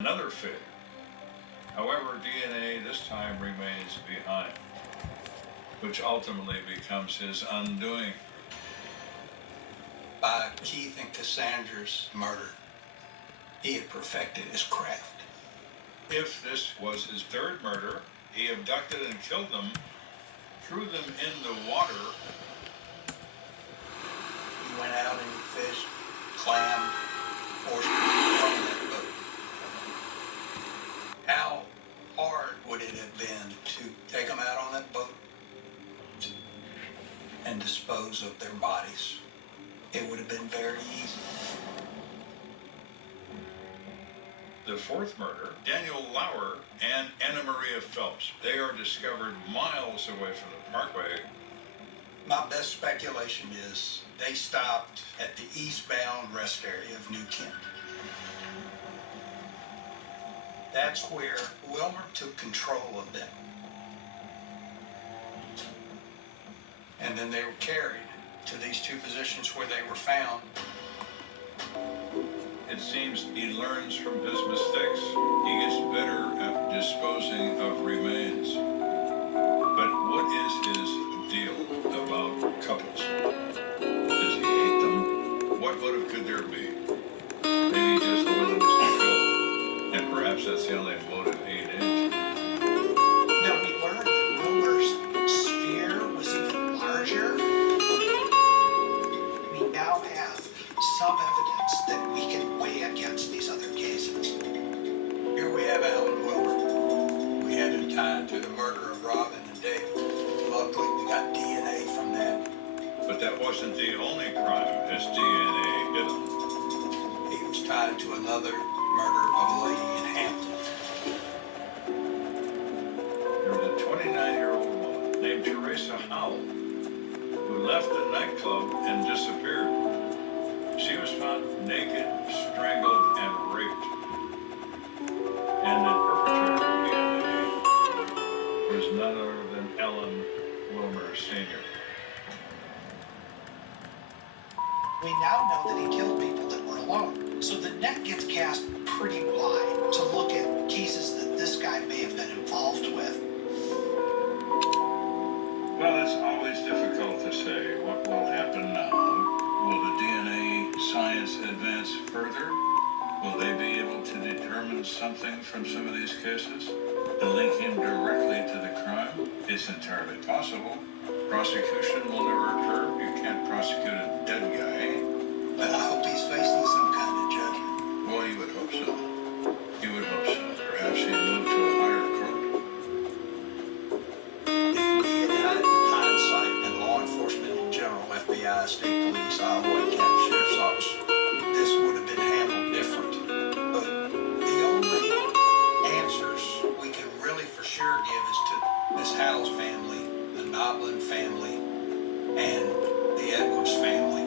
another fate. However, DNA this time remains behind, which ultimately becomes his undoing. By Keith and Cassandra's murder, he had perfected his craft. If this was his third murder, he abducted and killed them, threw them in the water. He went out and he fished, clammed, oystered from that boat. How hard would it have been to take them out on that boat and dispose of their bodies? It would have been very easy. The fourth murder, Daniel Lauer and Anna Maria Phelps. They are discovered miles away from the parkway. My best speculation is they stopped at the eastbound rest area of New Kent. That's where Wilmer took control of them. And then they were carried to these two positions where they were found. It seems he learns from his mistakes. He gets better at disposing of remains. But what is his deal about couples? Does he hate them? What motive could there be? Maybe just willingness to kill. And perhaps that's the only motive he needs. Now we learned that Wilmer's sphere was even larger. We now have some evidence that we can weigh against these other cases. Here we have Alan Wilmer. We had him tied to the murder of Robin and David. Luckily, we got DNA from that. But that wasn't the only crime his DNA hit him. He was tied to another murder of a lady in Hampton. There was a 29-year-old woman named Teresa Howell who left the nightclub and disappeared. She was found naked, strangled, and raped. And the perpetrator DNA was none other than Ellen Wilmer Sr. We now know that he killed people that were alone. So the net gets cast pretty wide to look at cases that this guy may have been involved with. Well, it's always difficult to say what will happen now. Will the DNA science advance further? Will they be able to determine something from some of these cases to link him directly to the crime? It's entirely possible. Prosecution will never occur. You can't prosecute a dead guy. But I hope he's facing some kind of judgment. Well, you would hope so. You would hope so. Perhaps he'd move to a higher court. If we had had hindsight and law enforcement in general, FBI, state police, Iowa County Sheriff's Office, this would have been handled different. But the only answers we can really for sure give is to Miss Howell's family, the Noblin family, and the Edwards family.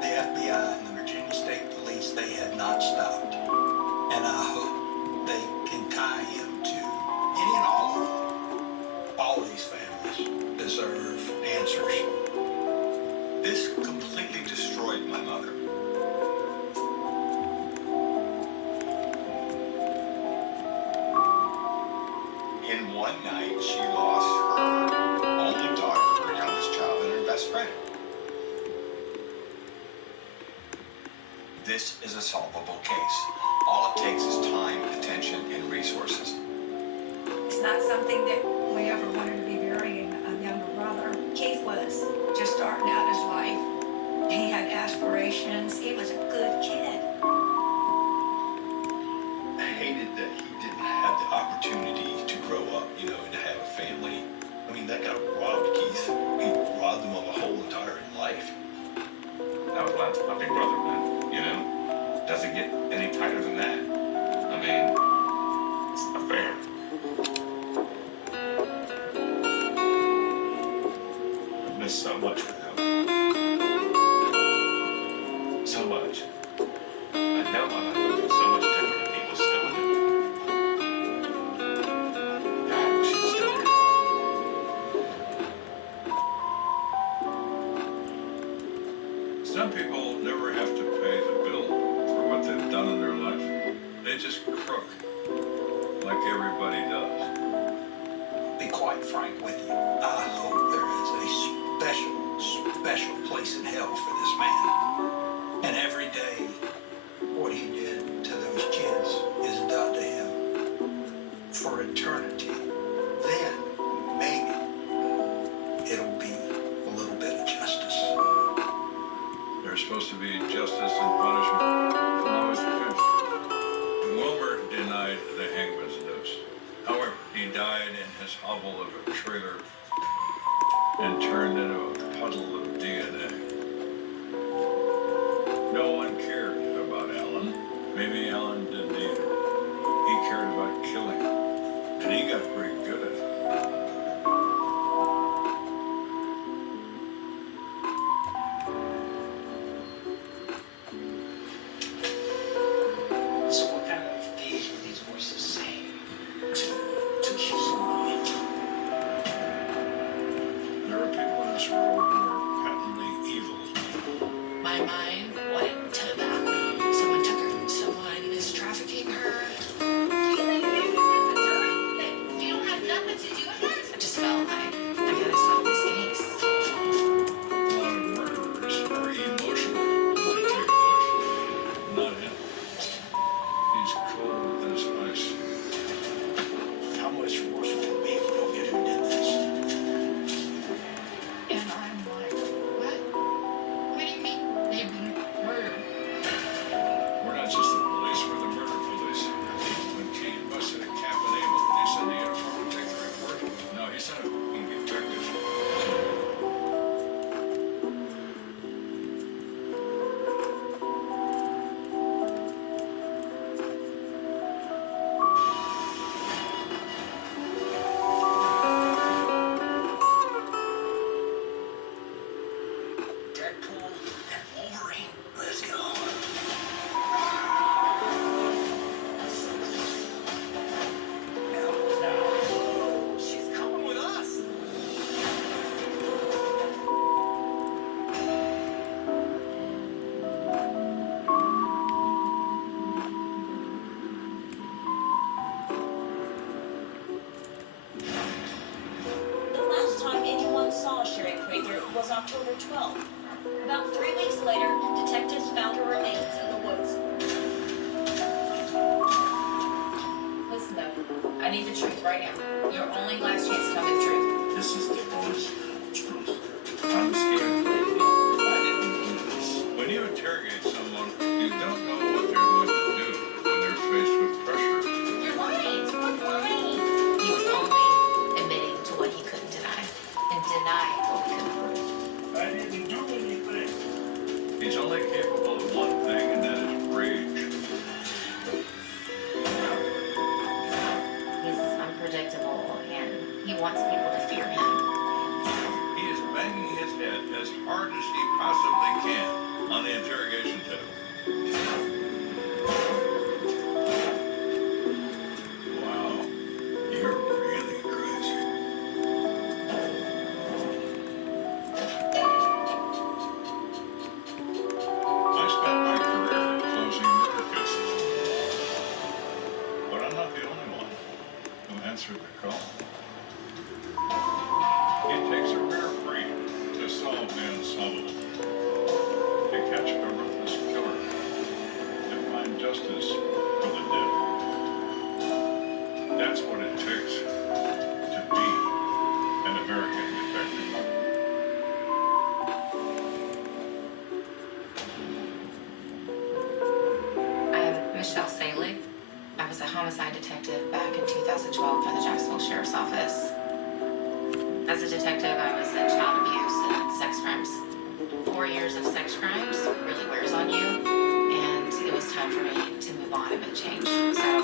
The FBI and the Virginia State Police, they have not stopped. And I hope they can tie him to any and all of them. All of these families deserve answers. This completely destroyed my mother. In one night, she lost her only daughter, her youngest child, and her best friend. This is a solvable case. All it takes is time, attention, and resources. It's not something that we ever wanted to be burying a younger brother. Keith was just starting out his life. He had aspirations. He was a good kid. I hated that he didn't have the opportunity to grow up, and to have a family. I mean, that got robbed, Keith. He robbed him of a whole entire life. That was my big brother, man. Doesn't get any tighter than that. I mean, it's not fair. I miss so much with him. So much. I know my life would be so much different if he was still in it. God, I wish he was still here. Some people never have to pay justice and punishment for always good. Wilmer denied the hangman's noose. However, he died in his hovel of a trailer and turned into a puddle of DNA. No one cared about Alan. Maybe Alan didn't either. He cared about killing, and he got pretty good at it. So what kind of things were these voices saying to kill someone? There are people in this world who are patently evil. My mind went to that. Someone took her. Someone is trafficking her. You don't have nothing to do with it? I just felt like I gotta solve this case. A lot of murderers are emotional. Like Terry Bush. Not him. He's cold as ice. How much worse would it be if we don't get who did this? And I'm like, what? What do you mean they've been murdered? We're not just the police, we're the murder police. When Kane busted a cap and Abel, did he send the uniform to take the report? No, he sent a fucking detective. Deadpool and Wolverine. Let's go. No. She's coming with us. The last time anyone saw Sherry Krieger was October 12th. About 3 weeks later, detectives found her remains in the woods. Listen though, I need the truth right now. Your only last chance to tell me the truth. This is the honest truth. I'm scared for you. I didn't do this. When you interrogate someone, you don't know what they're going to do when they're faced with pressure. You're lying. What lying? He was only admitting to what he couldn't deny and denying what we couldn't prove. I didn't do anything. He's only capable of one thing, and that is rage. He's unpredictable and he wants people to fear him. He is banging his head as hard as he possibly can on the interrogation table. Wow, you're really crazy. I spent my career closing murder cases, but I'm not the only one who answered the call. It takes a rare breed to solve the unsolvable, to catch a ruthless killer, to find justice for the dead. That's what it takes to be an American detective. I'm Michelle Staley. I was a homicide detective back in 2012 for the Jacksonville Sheriff's Office. As a detective, I was in child abuse and sex crimes. 4 years of sex crimes really wears on you, and it was time for me to move on and make change. So